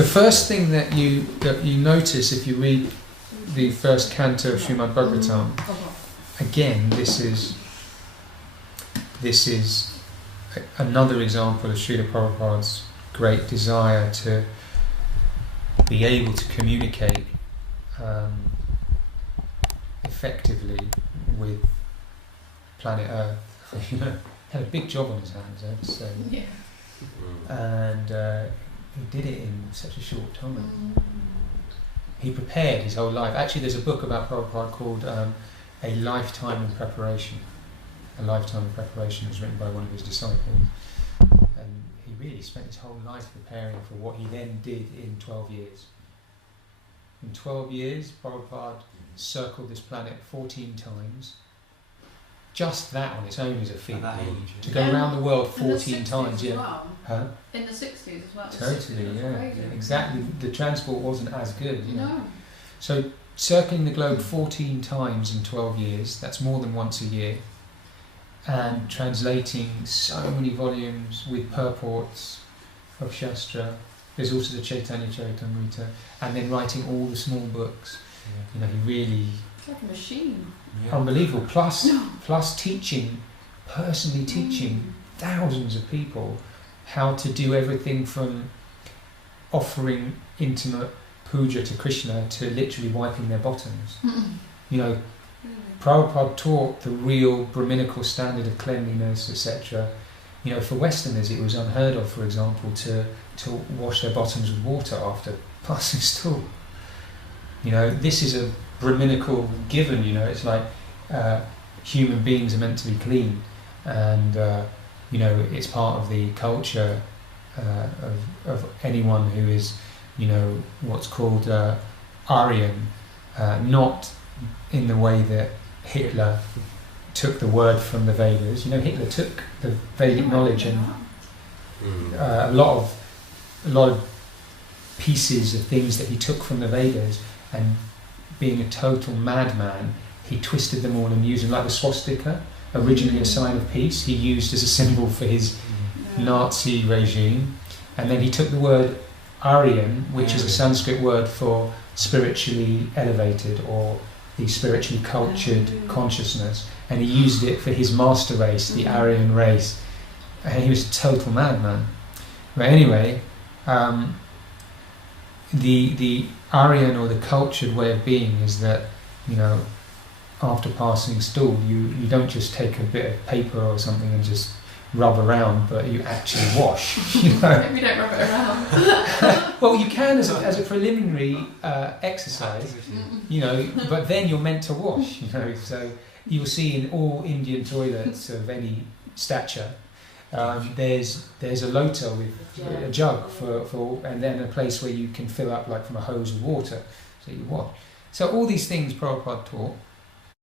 The first thing that you notice if you read the first canto of Srimad Bhagavatam, again, this is another example of Srila Prabhupada's great desire to be able to communicate effectively with planet Earth. Had a big job on his hands, I have to say. Yeah. And he did it in such a short time. He prepared his whole life. Actually, there's a book about Prabhupada called A Lifetime in Preparation. A Lifetime in Preparation was written by one of his disciples. And he really spent his whole life preparing for what he then did in 12 years. In 12 years, Prabhupada circled this planet 14 times. Just that on its own is a feat. To go around the world 14 times, yeah. Well. Huh? In the 60s as well. Totally, yeah. Exactly. The transport wasn't as good, you know. No. So circling the globe 14 times in 12 years, that's more than once a year, and translating so many volumes with purports of Shastra. There's also the Chaitanya Charitamrita, and then writing all the small books. You know, he really... It's like a machine. Unbelievable. Plus teaching, personally teaching thousands of people how to do everything from offering intimate puja to Krishna to literally wiping their bottoms. You know, Prabhupada taught the real Brahminical standard of cleanliness, etc. You know, for Westerners it was unheard of, for example, to wash their bottoms with water after passing stool. You know, this is a Brahminical given, you know, it's like human beings are meant to be clean, and you know, it's part of the culture of anyone who is, you know, what's called Aryan, not in the way that Hitler took the word from the Vedas. You know, Hitler took the Vedic knowledge and a lot of pieces of things that he took from the Vedas, and being a total madman, he twisted them all and used them, like the swastika, originally a sign of peace, he used as a symbol for his Nazi regime. And then he took the word Aryan, which is a Sanskrit word for spiritually elevated or the spiritually cultured consciousness, and he used it for his master race, the Aryan race. And he was a total madman. But anyway, the Aryan or the cultured way of being is that, you know, after passing stool, you don't just take a bit of paper or something and just rub around, but you actually wash. You know? Maybe don't rub it around. Well, you can as a preliminary exercise, you know, but then you're meant to wash. You know, so you'll see in all Indian toilets of any stature, there's a lota with a jug for, and then a place where you can fill up like from a hose of water, so you wash. So all these things Prabhupada taught.